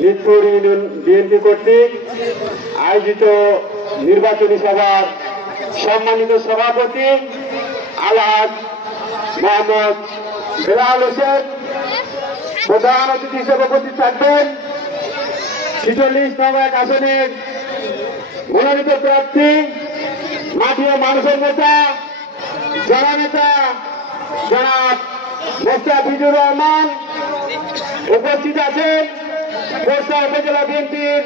Nitpur union BNP কর্তৃক আয়োজিত নির্বাচনী সভার সম্মানিত সভাপতি আলহাজ মোহাম্মদ বেলাল হোসেন প্রধান অতিথি হিসেবে উপস্থিত থাকবেন ৪৬ নং আসনের মনোনীত প্রার্থী মাটি ও মানুষের নেতা জননেতা জনাব মোস্তাফিজুর রহমান। উপস্থিত আছেন বর্ষা উপজেলা বিএনপির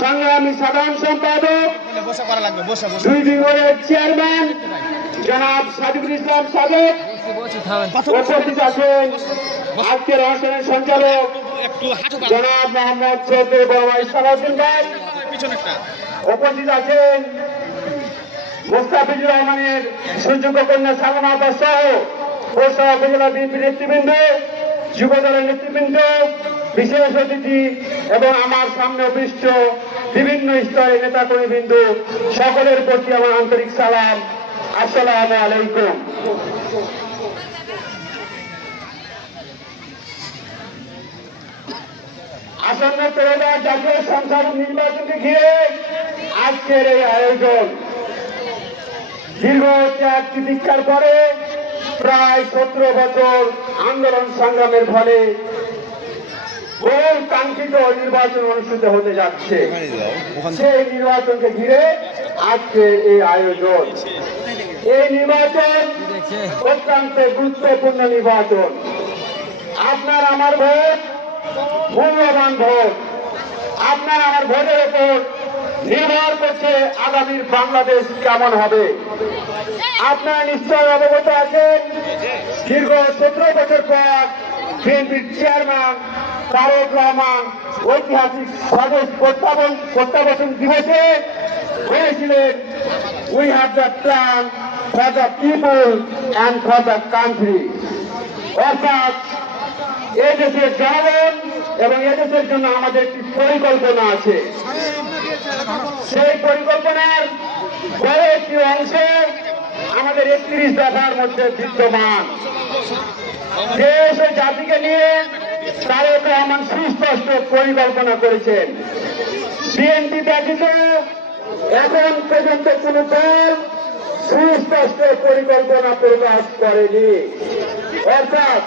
সংগ্রামী সাধারণ সম্পাদক ২ বিভাগের চেয়ারম্যান জনাব সাদিকুল ইসলাম সাদেক। উপস্থিত আছেন আজকের অনুষ্ঠানের সঞ্চালক জনাব মোহাম্মদ চৌধুরী বড়ভাই সালাউদ্দিন ভাই। উপস্থিত আছেন মোস্তাফিজুর রহমানের সুযোগ্য কন্যা সালমা আব্বাস সহ বর্ষা উপজেলা বিএনপি নেতৃবৃন্দ, যুব দলের নেতৃবৃন্দ, বিশেষ অতিথি এবং আমার সামনে উপস্থিত বিভিন্ন স্তরের নেতাকর্মীবৃন্দ, সকলের প্রতি আমার আন্তরিক সালাম, আসসালামু আলাইকুম। আসন্ন ত্রয়োদশ জাতীয় সংসদ নির্বাচনকে ঘিরে আজকের এই আয়োজন দীর্ঘ ত্যাগ তিতিক্ষার পরে প্রায় ১৭ বছর আন্দোলন সংগ্রামের ফলে বহু কাঙ্ক্ষিত নির্বাচন অনুষ্ঠিত হতে যাচ্ছে। সেই নির্বাচনকে ঘিরে আজকের এই আয়োজন। এই নির্বাচন অত্যন্ত গুরুত্বপূর্ণ নির্বাচন। আপনার আমার ভোট মূল্যবান ভোট। আপনার আমার ভোটের উপর নির্ভর করছে আগামীর বাংলাদেশ কেমন হবে। আপনারা নিশ্চয় অবগত আছেন দীর্ঘ ১৭ বছর পর বিএনপির চেয়ারম্যান তারেক রহমান ঐতিহাসিক স্বদেশ প্রত্যাবর্তন দিবসে বলেছিলেন, we have the plan for the people and for the country. অর্থাৎ এই দেশের জনগণ এবং এদেশের জন্য আমাদের একটি পরিকল্পনা আছে। সেই পরিকল্পনার বড় একটি অংশ আমাদের ৩১ দফার মধ্যে বিদ্যমান। দেশ ও জাতিকে নিয়ে তারেক রহমান সুস্পষ্ট পরিকল্পনা করেছেন। বিএনপি ব্যতীত এখন পর্যন্ত কোন দল সুস্পষ্ট পরিকল্পনা প্রকাশ করেনি। অর্থাৎ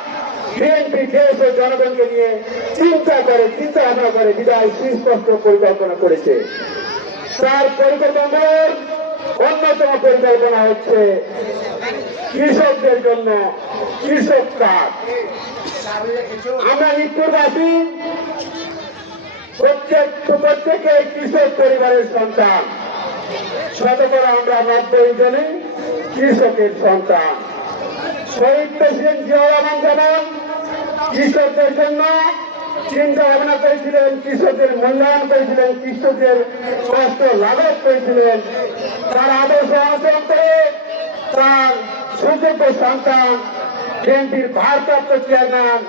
বিএনপি দেশ ও জনগণকে নিয়ে চিন্তা ভাবনা করে বিদায় সুস্পষ্ট পরিকল্পনা করেছে। তার পরিকল্পনার অন্যতম পরিকল্পনা হচ্ছে কৃষকদের জন্য কৃষক কার্ড। আমরা নিত্যবাসী প্রত্যেকে কৃষক পরিবারের সন্তান। শতকরা আমরা ৯০ জনই কৃষকের সন্তান। শহীদ প্রেসিডেন্ট জিয়াউর রহমান যেমন কৃষকদের জন্য চিন্তা ভাবনা করেছিলেন, কৃষকদের মূল্যায়ন করেছিলেন, কৃষকদের কষ্ট লাঘব করেছিলেন, তার আদর্শ অনুসরণ করে তার সুযোগ্য সন্তান বিএনপির ভারপ্রাপ্ত চেয়ারম্যান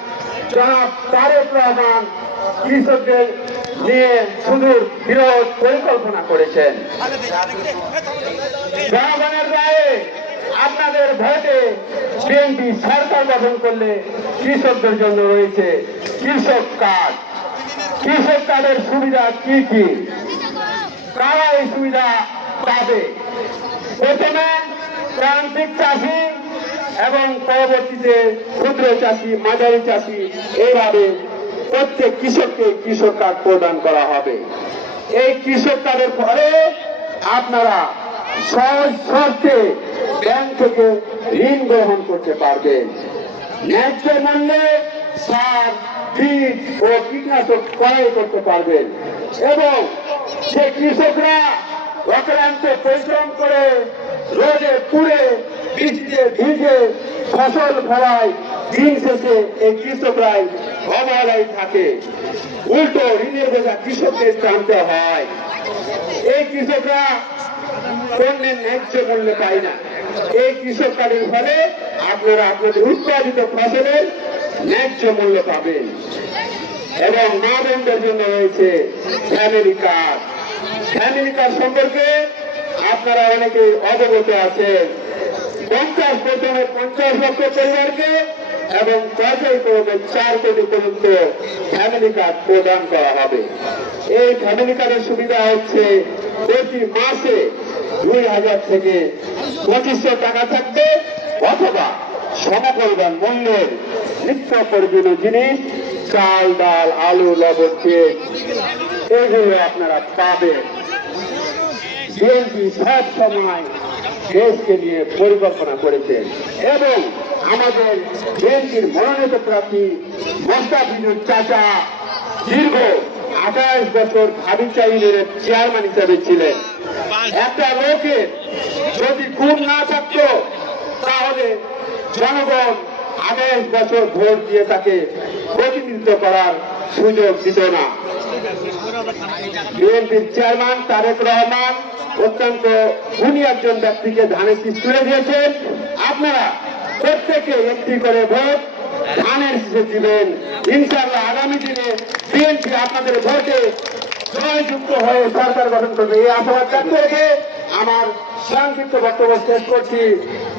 জনাব তারেক রহমান কৃষকদের নিয়ে সুদূর বিরোধ পরিকল্পনা করেছেন। জনগণের রায়ে আপনাদের ভোটে বিএনপি সরকার গঠন করলে কৃষকদের জন্য রয়েছে কৃষক কার্ড। কৃষক কার্ডের সুবিধা কি কি, কারা এই সুবিধা পাবে? প্রথমে প্রান্তিক চাষি এবং পরবর্তীতে ক্ষুদ্র চাষি, মাঝারি চাষি, এইভাবে প্রত্যেক কৃষককে কৃষক কার্ড প্রদান করা হবে। এই কৃষক কার্ডের ফলে আপনারা সহজ শর্তে ব্যাংক থেকে ঋণ গ্রহণ করতে পারবেন। ন্যায্য মূল্যে সার, বীজ ও কীটনাশক ক্রয় করতে পারবেন এবং যে কৃষকরা অক্লান্ত পরিশ্রম করে রোদে পুড়ে বৃষ্টিতে ভিজে ফসল ফলায়, দিন শেষে এই কৃষকরাই অবহেলায় থাকে। উল্টো ঋণের বোঝা কৃষকদের টানতে হয়। এই কৃষকরা পণ্যের ন্যায্য মূল্য পায় না। এই কৃষক কার্ডের ফলে আপনারা আপনাদের উৎপাদিত ফসলের ন্যায্য মূল্য পাবেন। এবং মা বোনদের জন্য রয়েছে ফ্যামিলি কার্ড। ফ্যামিলি কার্ড সম্পর্কে আপনারা অনেকে অবগত আছেন। প্রথমে 50 লক্ষ পরিবারকে এবং পর্যায়ক্রমে 4 কোটি পর্যন্ত ফ্যামিলি কার্ড প্রদান করা হবে। এই ফ্যামিলি কার্ডের সুবিধা হচ্ছে প্রতি মাসে 2000 থেকে 2500 টাকা থাকবে, অথবা সমপরিমাণ মূল্যের নিত্য প্রয়োজনীয় জিনিস, চাল, ডাল, আলু, লবণ, তেল এগুলো আপনারা পাবেন। বিএনপি সব সময় দেশকে নিয়ে পরিকল্পনা করেছেন এবং আমাদের বিএনপির মনোনীত প্রার্থী মোস্তাফিজুর চাচা দীর্ঘ 28 বছর ভাবিচা ইউনিয়নের চেয়ারম্যান হিসাবে ছিলেন। একটা লোকের যদি গুণ না থাকতো তাহলে জনগণ 28 বছর ভোট দিয়ে তাকে প্রতিনিধিত্ব করার সুযোগ দিত না। বিএনপির চেয়ারম্যান তারেক রহমান অত্যন্ত গুণী একজন ব্যক্তিকে ধানের শীষ তুলে দিয়েছেন। আপনারা প্রত্যেকে একটি করে ভোট ধানের শীষে দিবেন। ইনশাআল্লাহ আগামী দিনে বিএনপি আপনাদের ভোটে জয়যুক্ত হয়ে সরকার গঠন করবে, এই আশাবাদ ব্যক্ত রেখে আমার সংক্ষিপ্ত বক্তব্য শেষ করছি।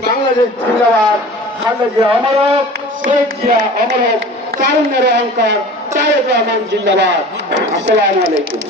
বাংলাদেশ জিন্দাবাদ, খালেদা জিয়া অমর, শেখ জিয়া অমর, তারুণ্যের অহংকার, তারেক রহমান জিন্দাবাদ। আসসালামু আলাইকুম।